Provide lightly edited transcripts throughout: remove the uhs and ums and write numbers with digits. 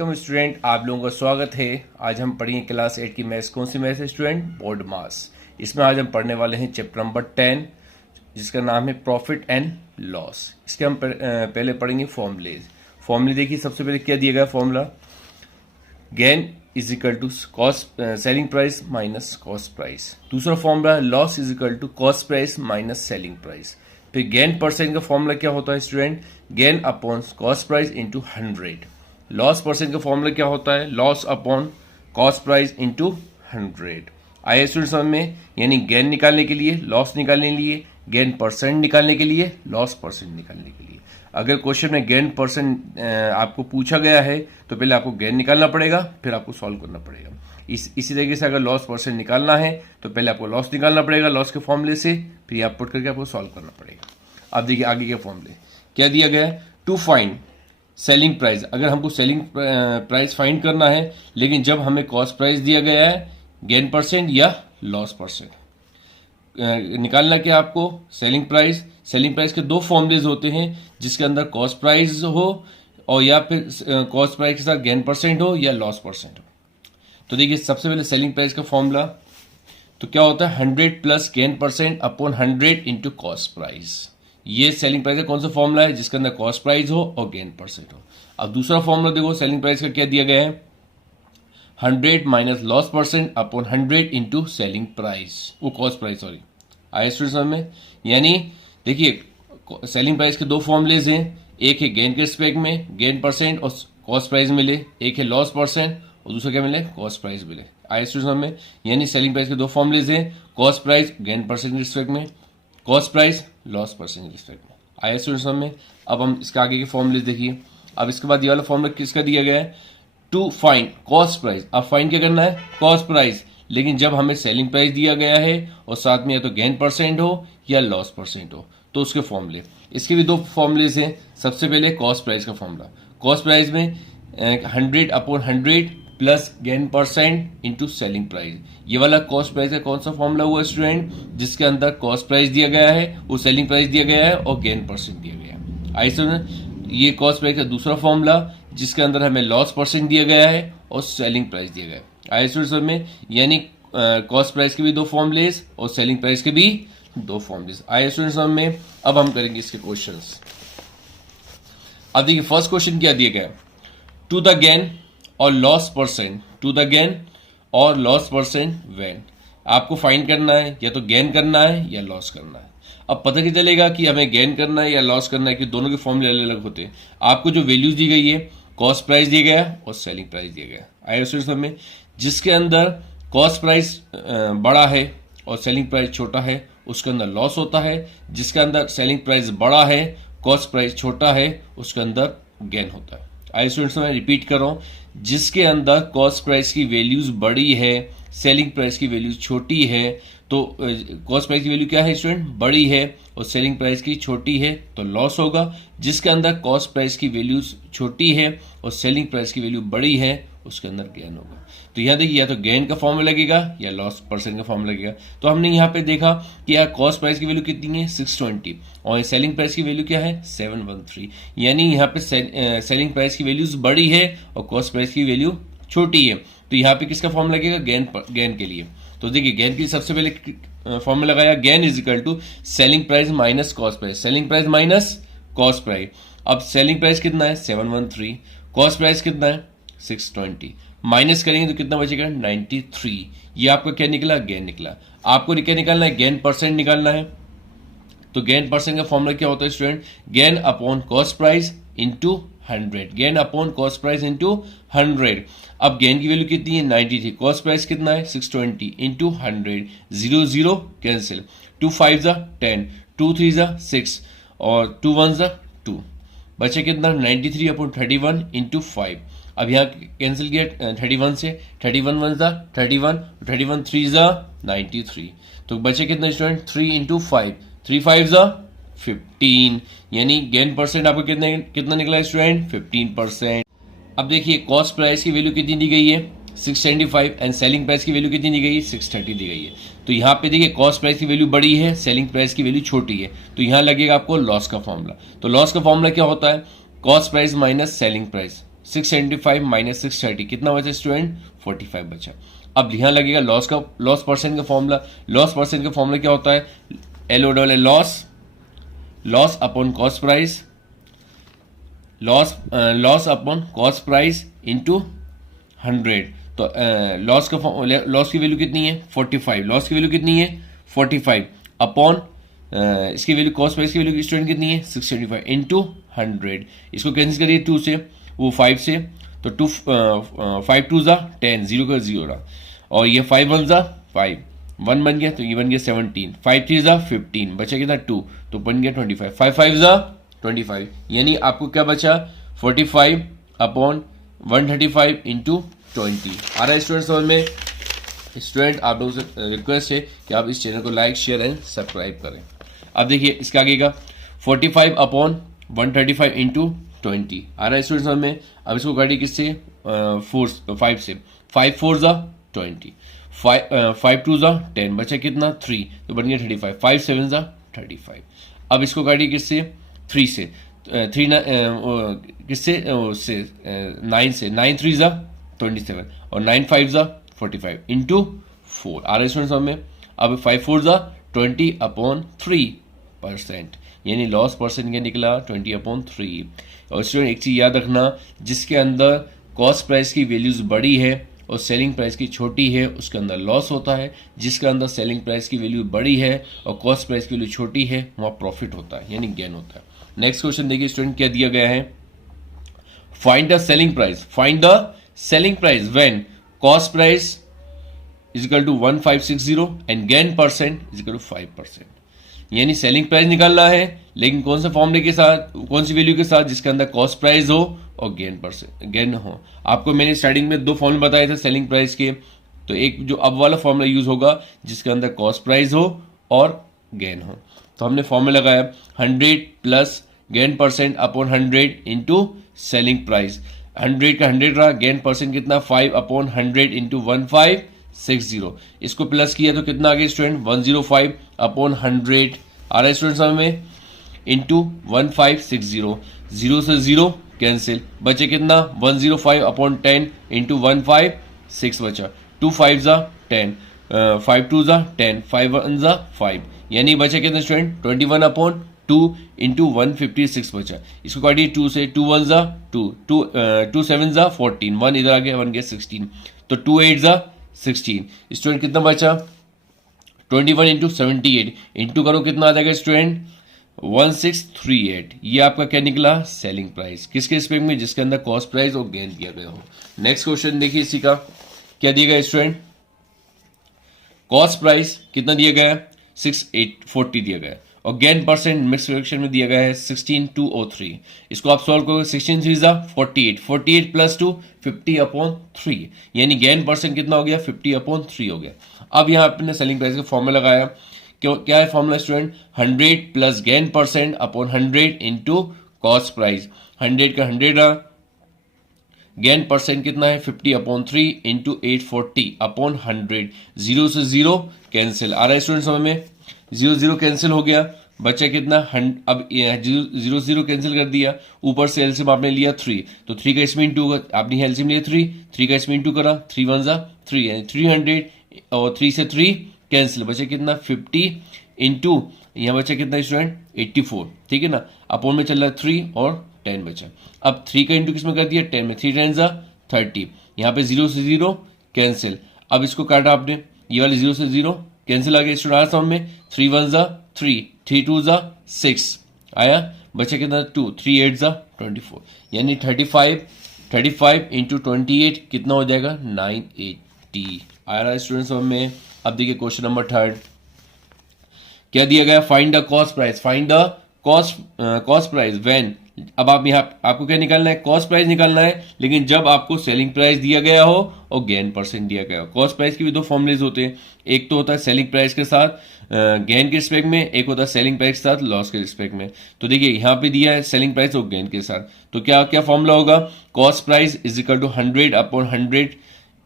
Welcome student, आप लोगों का स्वागत है। आज हम पढ़ेंगे क्लास 8 की मैथ्स। कौन सी मैथ्स है स्टूडेंट? बोर्ड मास। इसमें आज हम पढ़ने वाले हैं चैप्टर नंबर 10 जिसका नाम है प्रॉफिट एंड लॉस। इसके हम पहले पढ़ेंगे फॉर्मूले देखिए, सबसे पहले क्या दिया गया formula, gain is equal to cost selling price minus cost price. दूसरा formula loss is equal to cost price minus selling price. फिर गेन परसेंट का फॉर्मूला क्या होता है student? Gain upon cost price into 100। Loss percent का formula क्या होता है? Loss upon cost price into 100। आइए स्टूडेंट समझ में, यानी गेन निकालने के लिए, लॉस निकालने के लिए, गेन परसेंट निकालने के लिए, लॉस परसेंट निकालने के लिए। अगर क्वेश्चन में गेन परसेंट आपको पूछा गया है तो पहले आपको गेन निकालना पड़ेगा, फिर आपको सॉल्व करना पड़ेगा। इसी तरीके से अगर लॉस परसेंट निकालना है तो पहले आपको लॉस निकालना पड़ेगा लॉस के फॉर्मूले से, फिर यहाँ पुट करके आपको सॉल्व करना पड़ेगा। अब देखिए आगे के फॉर्मूले क्या दिया गया है, टू फाइंड सेलिंग प्राइस। अगर हमको सेलिंग प्राइस फाइंड करना है, लेकिन जब हमें कॉस्ट प्राइस दिया गया है, गेन परसेंट या लॉस परसेंट निकालना क्या आपको? सेलिंग प्राइस के दो फॉर्मूलेज होते हैं, जिसके अंदर कॉस्ट प्राइस हो और या फिर कॉस्ट प्राइस के साथ गेन परसेंट हो या लॉस परसेंट हो। तो देखिए सबसे पहले सेलिंग प्राइस का फॉर्मूला तो क्या होता है, 100 plus gain percent upon 100 into cost price. ये सेलिंग प्राइस का कौन सा फॉर्मूला है? जिसके अंदर कॉस्ट प्राइस हो और गेन परसेंट हो। अब दूसरा फॉर्मूला देखो सेलिंग प्राइस का क्या दिया गया है, 100 minus loss percent upon 100 into selling price, वो कॉस्ट प्राइस, सॉरी। आए स्टूडेंट्स में, यानी देखिए सेलिंग प्राइस के दो फॉर्मूलेज हैं, एक है गेन के रिस्पेक्ट में गेन परसेंट और कॉस्ट प्राइस मिले, एक है लॉस परसेंट और दूसरा क्या मिले, कॉस्ट प्राइस मिले। आए स्टूडेंट्स में, यानी सेलिंग प्राइस के दो फॉर्मूलेज हैं, कॉस्ट प्राइस गेन परसेंट के रिस्पेक्ट में, कॉस्ट प्राइस लॉस परसेंट के रिस्पेक्ट में। आए स्टूडेंट्स में, अब हम इसके आगे के फॉर्मूलेज देखिए। अब इसके बाद ये वाला फॉर्मूला किसका दिया गया है, टू फाइंड कॉस्ट प्राइस। अब फाइंड क्या करना है, कॉस्ट प्राइस, लेकिन जब हमें सेलिंग प्राइस दिया गया है और साथ में या तो गेन परसेंट हो या लॉस परसेंट हो, तो उसके फॉर्मूले। इसके भी दो फॉर्मूलेज हैं। सबसे पहले कॉस्ट प्राइस का फॉर्मूला, कॉस्ट प्राइस में 100 upon 100 plus gain percent into selling price. ये वाला कॉस्ट प्राइस का कौन सा फॉर्मूला हुआ स्टूडेंट? जिसके अंदर कॉस्ट प्राइस दिया गया है, वो सेलिंग प्राइस दिया गया है और गेन परसेंट दिया गया है। आई स्टूडेंट, ये कॉस्ट प्राइस का दूसरा फॉर्मूला जिसके अंदर हमें लॉस परसेंट दिया गया है और सेलिंग प्राइस दिया गया है। आई स्टूडेंट में, यानी कॉस्ट प्राइस के भी दो फॉर्मूलेज और सेलिंग प्राइस के भी दो फॉर्मूलेज। आई स्टूडेंट्स में, अब हम करेंगे इसके क्वेश्चंस। अब देखिए फर्स्ट क्वेश्चन क्या दिया गया, टू द गेन और loss percent, to the gain और लॉस परसेंट व्हेन। आपको फाइंड करना है, या तो गेन करना है या लॉस करना है। अब पता क्या चलेगा कि हमें गेन करना है या लॉस करना है, कि दोनों के फॉर्मूले अलग अलग होते हैं। आपको जो वैल्यूज दी गई है, कॉस्ट प्राइस दिया गया और सेलिंग प्राइस दिया गया। आए स्टूडेंट्स में, जिसके अंदर कॉस्ट प्राइस बड़ा है और सेलिंग प्राइस छोटा है, उसके अंदर लॉस होता है। जिसके अंदर सेलिंग प्राइस बड़ा है, कॉस्ट प्राइस छोटा है, उसके अंदर गेन होता है। आई स्टूडेंट्स में रिपीट कर रहा हूं, जिसके अंदर कॉस्ट प्राइस की वैल्यूज बड़ी है, सेलिंग प्राइस की वैल्यूज छोटी है, तो कॉस्ट प्राइस की वैल्यू क्या है स्टूडेंट? बड़ी है और सेलिंग प्राइस की छोटी है, तो लॉस होगा। जिसके अंदर कॉस्ट प्राइस की वैल्यूज छोटी है और सेलिंग प्राइस की वैल्यू बड़ी है, उसके अंदर गेन होगा। तो यहाँ देखिए, या तो गेन का फॉर्मूला लगेगा या लॉस परसेंट का फॉर्मूला लगेगा। तो हमने यहाँ पे देखा कि यार कॉस्ट प्राइस की वैल्यू कितनी है, 620, और सेलिंग प्राइस की वैल्यू क्या है, 713। यानी यहाँ पे सेलिंग प्राइस की वैल्यूज बड़ी है और कॉस्ट प्राइस की वैल्यू छोटी है। तो यहाँ पे किसका फॉर्मूला लगेगा, गेन के लिए। तो देखिए गेन के लिए सबसे पहले फॉर्मूला लगाया, gain is equal to selling price minus cost price, selling price minus cost price. अब सेलिंग प्राइस कितना है, 713, कॉस्ट प्राइस कितना है, 620, माइनस करेंगे तो कितना बचेगा, 93। ये आपका क्या निकला, गेन निकला। आपको क्या निकालना है, गेन परसेंट निकालना है। तो गेन परसेंट का फॉर्मूला क्या होता है student, gain upon cost price into 100, gain upon cost price into 100। अब गेन की वैल्यू कितनी है, 93, कॉस्ट प्राइस कितना है, 620 इंटू 100, 0 0 कैंसिल, 2 5 10, 2 3 6 और 2 1 2, बचे कितना, 93 अपॉन 31 इंटू 5। अब यहाँ कैंसिल किया 31 से, 31 1 31, 31 3 93, तो बचे कितना स्टूडेंट, 3 इंटू 5, 3 5 15, यानी गेन परसेंट आपको कितना निकला स्टूडेंट, 15%। अब देखिए कॉस्ट प्राइस की वैल्यू कितनी दी गई है, 675, एंड सेलिंग प्राइस की वैल्यू कितनी दी गई है, 630 दी गई है। तो यहाँ पे देखिए कॉस्ट प्राइस की वैल्यू बड़ी है, सेलिंग प्राइस की वैल्यू छोटी है, तो यहाँ लगेगा आपको लॉस का फॉर्मूला। तो लॉस का फॉर्मूला क्या होता है, cost price minus selling price, 675 minus 630 कितना बचा स्टूडेंट 45 बचा। अब यहाँ लगेगा लॉस परसेंट का फॉर्मूला। लॉस परसेंट का फॉर्मूला क्या होता है, LOL loss upon cost price, loss upon cost price into 100। तो लॉस की वैल्यू कितनी है 45, लॉस की वैल्यू कितनी है 45 अपॉन इसकी वैल्यू कॉस्ट प्राइस की वैल्यू स्टूडेंट कितनी है 675 इंटू 100। इसको कैंसिल करिए 2 से, वो 5 से, तो 5 2 ज़ा 10, 0 का 0 रहा, और ये 5 1 ज़ा 5, 1 बन गया, तो ये बन गया 17, 5 3 ज़ा 15, बचा कितना 2, तो बन गया 25, 5 5 ज़ा 25, यानी आपको क्या बचा 45 अपॉन 135 इंटू 20। आ रहा है स्टूडेंट समझ में। स्टूडेंट आप लोगों से रिक्वेस्ट है कि आप इस चैनल को लाइक शेयर एंड सब्सक्राइब करें। अब देखिए इसका आगे का 45 अपॉन 135 इंटू 20 आ रहा है स्टूडेंट समझ में। अब इसको काटिए किससे 5 से, 5 4 ज़ा 20, 5 2 ज़ा 10, बचा कितना 3, तो बन गया 35, 5 7 ज़ा 35। अब इसको काटिए किससे 3 से, 3 किससे 9 से, 9 3 ज़ा 27 और 9 5 ज़ा 45 इंटू 4 आ रहा है स्टूडेंट समझ में। अब 5 4 ज़ा 20 अपॉन 3%, यानी लॉस परसेंट क्या निकला 20 अपॉन 3। और स्टूडेंट एक चीज़ याद रखना, जिसके अंदर कॉस्ट प्राइस की वैल्यूज बड़ी है और सेलिंग प्राइस की छोटी है उसके अंदर लॉस होता है, जिसके अंदर सेलिंग प्राइस की वैल्यू बड़ी है और कॉस्ट प्राइस की वैल्यू छोटी है वहाँ प्रॉफिट होता है, यानी गेन होता है। नेक्स्ट क्वेश्चन देखिए स्टूडेंट क्या दिया गया है, find the selling price, find the selling price when cost price is equal to 1560 and gain percent is equal to 5%। यानी सेलिंग प्राइस निकालना है, लेकिन कौन सा फॉर्मूले के साथ, कौन सी वैल्यू के साथ, जिसके अंदर कॉस्ट प्राइस हो और गेन हो। आपको मैंने स्टार्टिंग में 2 फॉर्मूले बताए थे सेलिंग प्राइस के, तो एक जो अब वाला फॉर्मूला यूज होगा जिसके अंदर कॉस्ट प्राइस हो और गेन हो। तो हमने फॉर्मूला लगाया 100 plus gain percent upon 100 into selling price. 100 का 100 रहा, गेन परसेंट कितना 5 अपॉन 100 इंटू 1560। इसको प्लस किया तो कितना आ गया स्टूडेंट 105 अपॉन 100 आ रहा है स्टूडेंट समझ में, इंटू 1560, 0 से 0 कैंसिल, बचे कितना 105 अपॉन 10 इंटू 156 बचा, 2 5 ज़ा 10, 5 2 ज़ा 10, 5 1 ज़ा 5, यानी बचे कितना स्टूडेंट 21 अपॉन 2 इंटू 156 बचा। इसको काटिए 2 से, 2 1 ज़ा 2, 2 7 ज़ा 14, 1 इधर आ गया 1 गया 16, तो 2 8 ज़ा 16। स्टूडेंट कितना बचा 21 इंटू 78, इंटू करो कितना आ जाएगा स्टूडेंट 1638। ये आपका क्या निकला सेलिंग प्राइस, किसके रिस्पेक्ट में, जिसके अंदर कॉस्ट प्राइस और गेन दिया गया हो। नेक्स्ट क्वेश्चन देखिए इसी का क्या दिया गया स्टूडेंट, कॉस्ट प्राइस कितना दिया गया है 6840 दिया गया है और गेन परसेंट मिक्स फ्रैक्शन में दिया गया है 16203। इसको आप सॉल्व करोगे 16 3 ज़ा 48, 48 प्लस 2 50 अपॉन 3, यानी गेन परसेंट कितना हो गया 50 अपॉन 3 हो गया। अब यहाँ आपने सेलिंग प्राइस का फॉर्मूला लगाया, क्या है formula student 100 plus gain percent upon 100 into cost price. 100 का 100 रहा, गेन परसेंट कितना है 50 अपॉन 3 इंटू 840 अपॉन 100, 0 से 0 कैंसिल आ रहा है स्टूडेंट समझ में, 0 0 कैंसिल हो गया, बचा कितना अब 0 0 कैंसिल कर दिया, ऊपर से एलसीएम आपने लिया 3, तो 3 का इसमें इंटू आपने एलसीएम लिया 3 का इसमें इंटू करा, 3 1 ज़ा 3 यानी 300 और 3 से 3 कैंसिल, बचा कितना 50 इंटू यहाँ बचा कितना स्टूडेंट 84, ठीक है ना, अपोन में चल रहा है 3 और 10 बचा। अब 3 का इंटू किसमें कर दिया 10 में, 3 10 ज़ा 30, यहाँ पे 0 से 0 कैंसिल। अब इसको काटा आपने, ये वाले 0 से 0 कैंसिल आ गया स्टूडेंट, आया समझ में, 3 1 ज़ा 3, 3 2 ज़ा 6 आया, बचा कितना 2, 3 8 ज़ा 24, यानी 35 इंटू 28 कितना हो जाएगा 980 आ रहा है स्टूडेंट समझ में। अब देखिए क्वेश्चन नंबर 3 क्या दिया गया, find the cost price, find the cost price when, अब आप यहाँ आपको क्या निकालना है कॉस्ट प्राइस निकालना है, लेकिन जब आपको सेलिंग प्राइस दिया गया हो और गेन परसेंट दिया गया हो। कॉस्ट प्राइस के भी 2 फॉर्मूलेज होते हैं, एक तो होता है सेलिंग प्राइस के साथ गेन के रिस्पेक्ट में, एक होता है सेलिंग प्राइस के साथ लॉस के रिस्पेक्ट में। तो देखिए यहाँ पे दिया है सेलिंग प्राइस और गेन के साथ, तो क्या क्या फॉर्मूला होगा, cost price is equal to 100 upon 100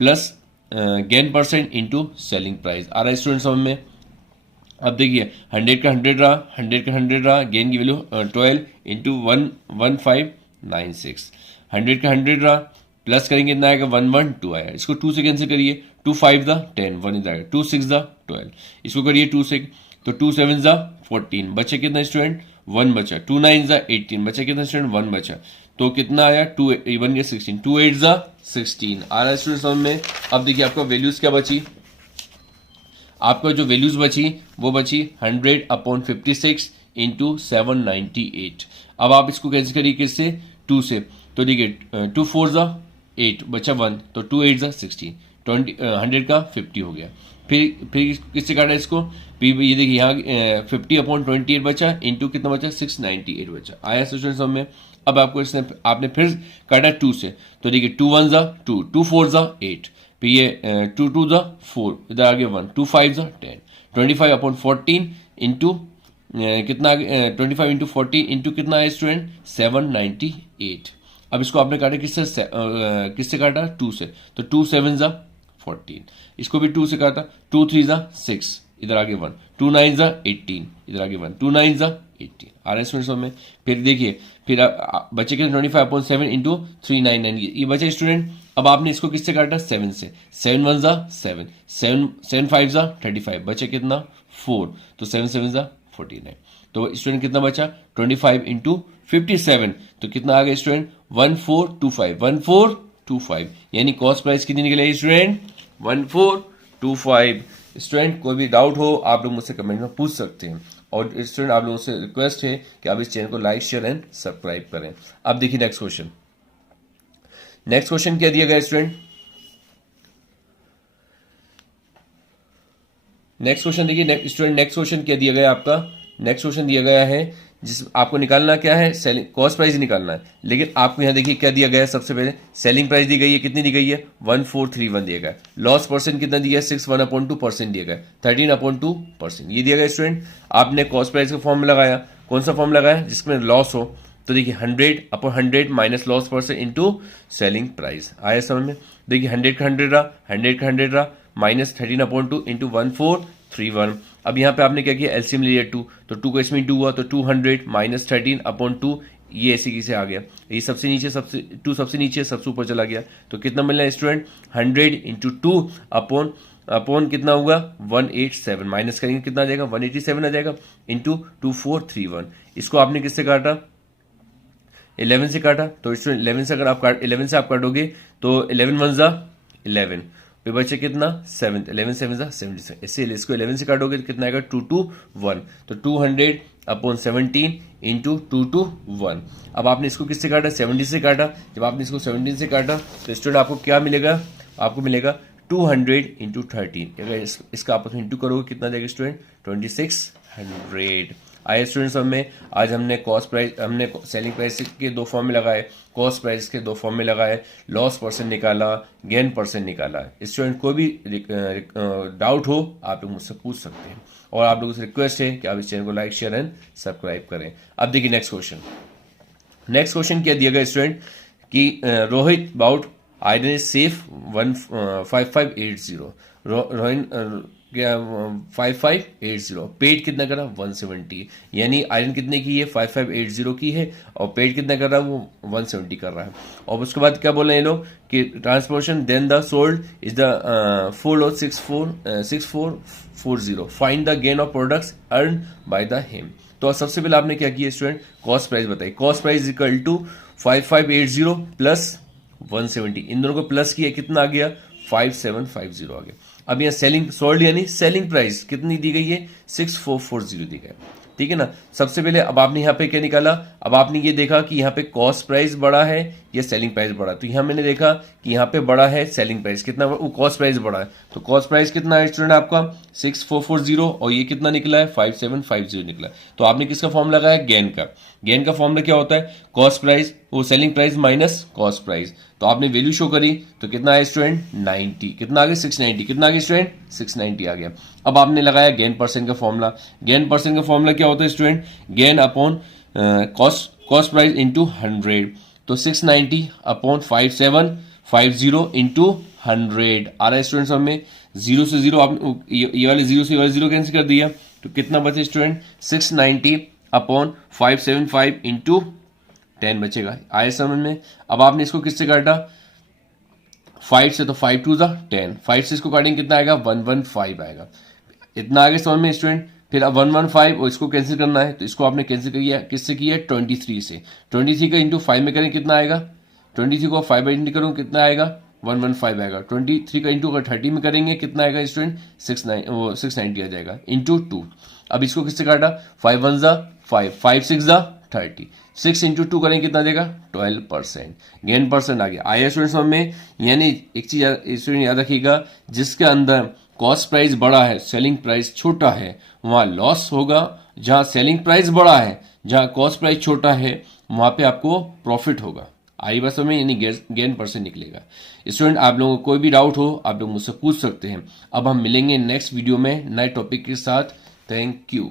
plus gain percent into selling price. आ रहा है स्टूडेंट समझ में। अब देखिए 100 का 100 रहा, 100 का 100 रहा, गेन की वैल्यू 12 इंटू 11596, 100 का 100 रहा, प्लस करेंगे कितना आएगा 112 आया। इसको 2 से कैंसिल करिए, 2 5 द 10, 1 इधर आएगा, 2 6 द 12, इसको करिए 2 से, तो 2 7 द 14, बचे कितना स्टूडेंट 1 बचा, 2 9 द 18, बचा कितना स्टूडेंट 1 बचा, तो कितना आया 2 1 गया 16, 2 8 द 16 आ रहा है स्टूडेंट समझ में। अब देखिए आपका वैल्यूज क्या बची, आपका जो वैल्यूज बची वो बची 100/56 इंटू 798। अब आप इसको कैसे करिए किससे 2 से, तो देखिए 2 4 ज़ा 8 बचा 1, तो 2 8 ज़ा 16, 100 का 50 हो गया। फिर किससे काटा इसको, ये देखिए यहाँ 50/28 बचा इंटू कितना बचा 698 बचा, आया स्टूडेंट सब में। अब आपको इसने आपने फिर काटा 2 से, तो देखिए 2 1 ज़ा 2, 2 4 ज़ा 8, फिर ये 2 2 ज़ा 4, इधर आ गया 1, 2 5 ज़ा 10, 25/14 इंटू कितना 25 इंटू 40 इंटू कितना है स्टूडेंट 798। अब इसको आपने काटा किससे काटा 2 से, तो 2 7 ज़ा 14, इसको भी 2 से काटा, 2 3 ज़ा 6, इधर आगे 1, 2 9 ज़ा 18, इधर आगे 1, 2 9 ज़ा 18 आ रहा है स्टूडेंट में। फिर देखिए फिर बचे के 25/7 इंटू 399 ये बचे स्टूडेंट। अब आपने इसको किससे काटा 7 से, 7 1 ज़ा 7, 7 5 ज़ा 35, बचे कितना 4, तो 7 7 ज़ा 49, तो स्टूडेंट कितना बचा 25 इंटू 57, तो कितना आ गया स्टूडेंट 1425, 1425, यानी कॉस्ट प्राइस कितनी निकलेगी स्टूडेंट 1425। स्टूडेंट कोई भी डाउट हो आप लोग मुझसे कमेंट में पूछ सकते हैं, और स्टूडेंट आप लोगों से रिक्वेस्ट है कि आप इस चैनल को लाइक शेयर एंड सब्सक्राइब करें। अब देखिए नेक्स्ट क्वेश्चन, नेक्स्ट क्वेश्चन क्या दिया गया स्टूडेंट, नेक्स्ट क्वेश्चन देखिए स्टूडेंट, नेक्स्ट क्वेश्चन क्या दिया गया आपका, नेक्स्ट क्वेश्चन दिया गया है जिस आपको निकालना क्या है सेलिंग कॉस्ट प्राइस निकालना है, लेकिन आपको यहाँ देखिए क्या दिया गया है, सबसे पहले सेलिंग प्राइस दी गई है, कितनी दी गई है 1431 दिया गया है, लॉस परसेंट कितना दिया है 61/2% दिया गया है, 13/2% ये दिया गया स्टूडेंट। आपने कॉस्ट प्राइस का फॉर्म लगाया, कौन सा फॉर्म लगाया जिसमें लॉस हो, तो देखिए 100/100 minus loss percent into selling price, आया समझ में। देखिए 100 का 100 रहा, 100 का 100 रहा, माइनस 13/2 इंटू 1431। अब यहाँ पे आपने क्या किया एलसीएम ले लिया 2, तो 2 का इसमें 2 हुआ, तो 200 माइनस 13/2, ये ऐसे की से आ गया, ये सबसे नीचे सबसे 2 सबसे नीचे सबसे ऊपर चला गया, तो कितना मिलना है स्टूडेंट 100 इंटू 2 अपॉन कितना होगा 187, माइनस करेंगे कितना आ जाएगा 187 आ जाएगा इंटू 2431। इसको आपने किससे काटा 11 से काटा, तो स्टूडेंट 11 से अगर आप 11 से आप काटोगे तो 11 1 ज़ा 11, पे बचे कितना 7, 11 7 ज़ा 76, इसीलिए इसको 11 से काटोगे तो कितना आएगा 221, तो 200/17 इंटू 221। अब आपने इसको किससे काटा 70 से काटा, जब आपने इसको 17 से काटा तो स्टूडेंट आपको क्या मिलेगा, आपको मिलेगा 200 इंटू 13, अगर इसका आपस में इंटू करोगे कितना जाएगा स्टूडेंट 2600। आइए स्टूडेंट्स में आज हमने कॉस्ट प्राइस हमने सेलिंग प्राइस के 2 फॉर्मूले लगाए, कॉस्ट प्राइस के 2 फॉर्मूले लगाए, लॉस परसेंट निकाला, गेन परसेंट निकाला। स्टूडेंट कोई भी डाउट हो आप लोग मुझसे पूछ सकते हैं, और आप लोगों से रिक्वेस्ट है कि आप इस चैनल को लाइक शेयर एंड सब्सक्राइब करें। अब देखिए नेक्स्ट क्वेश्चन, नेक्स्ट क्वेश्चन क्या दिया गया स्टूडेंट कि Rohit bought iron is safe 5580, Rohit क्या 5580, पेड कितना कर रहा 170, यानी आयरन कितने की है 5580 की है, और पेड कितना कर रहा है वो 170 कर रहा है। और उसके बाद क्या बोल रहे हैं ये लोग कि transportation then the sold is the 6440, find the gain of products earn by the him. तो सबसे पहले आपने क्या किया स्टूडेंट कॉस्ट प्राइस बताई, cost price equal to 5580 plus 170, इन दोनों को प्लस किया कितना आ गया 5750 आ गया। अब यहाँ सेलिंग सोल्ड यानी सेलिंग प्राइस कितनी दी गई है 6440 दी गई, ठीक है ना। सबसे पहले अब आपने यहाँ पे क्या निकाला, अब आपने ये देखा कि यहाँ पे कॉस्ट प्राइस बड़ा है या सेलिंग प्राइस बड़ा, तो यहाँ मैंने देखा कि यहाँ पे बड़ा है सेलिंग प्राइस, कितना वो कॉस्ट प्राइस बड़ा है, तो कॉस्ट प्राइस कितना है स्टूडेंट आपका 6440, और ये कितना निकला है 5750 निकला। तो आपने किसका फॉर्म लगाया गेन का, गेन का फॉर्मूला क्या होता है कॉस्ट प्राइस वो selling price minus cost price. तो आपने वैल्यू शो करी तो कितना है स्टूडेंट 90, कितना आ गया 690, कितना आ गया स्टूडेंट 690 आ गया। अब आपने लगाया गेन परसेंट का फॉर्मूला, गेन परसेंट का फॉर्मूला क्या होता है student gain upon cost price into 100, तो 690 अपॉन 5750 इंटू 100 आ रहा है स्टूडेंट सब में। 0 से 0 आप ये वाले 0 से ये वाले 0 कैंसिल कर दिया, तो कितना बचे स्टूडेंट 690 अपॉन 575 इंटू 10 बचेगा। आए समझ में? अब आपने इसको किससे काटा? 5 से, तो 5 टू 10, 5 से इसको काटेंगे कितना आएगा? 115 आएगा। इतना आगे समझ में स्टूडेंट? फिर अब 115 और इसको कैंसिल करना है, तो इसको आपने कैंसिल किया किससे किया? 23 से। 23 का इंटू 5 में करें कितना आएगा? 23 को 5 बाई इंटू करूँ कितना आएगा? 115 आएगा। 23 का इंटू अगर 30 में करेंगे कितना आएगा स्टूडेंट? 690 आ जाएगा इंटू 2। अब इसको किससे काटा? 5 1 जा 5, 5 6 जा 30, 6 इंटू 2 करेंगे कितना देगा? 12%। गेन परसेंट आ गया। आया स्टूडेंट समझ में? यानी एक चीज स्टूडेंट याद रखिएगा, जिसके अंदर कॉस्ट प्राइस बड़ा है, सेलिंग प्राइस छोटा है, वहां लॉस होगा। जहां सेलिंग प्राइस बड़ा है, जहां कॉस्ट प्राइस छोटा है, वहां पे आपको प्रॉफिट होगा। आई बस में, यानी गेन परसेंट निकलेगा। स्टूडेंट आप लोगों को कोई भी डाउट हो आप लोग मुझसे पूछ सकते हैं। अब हम मिलेंगे नेक्स्ट वीडियो में नए टॉपिक के साथ। Thank you.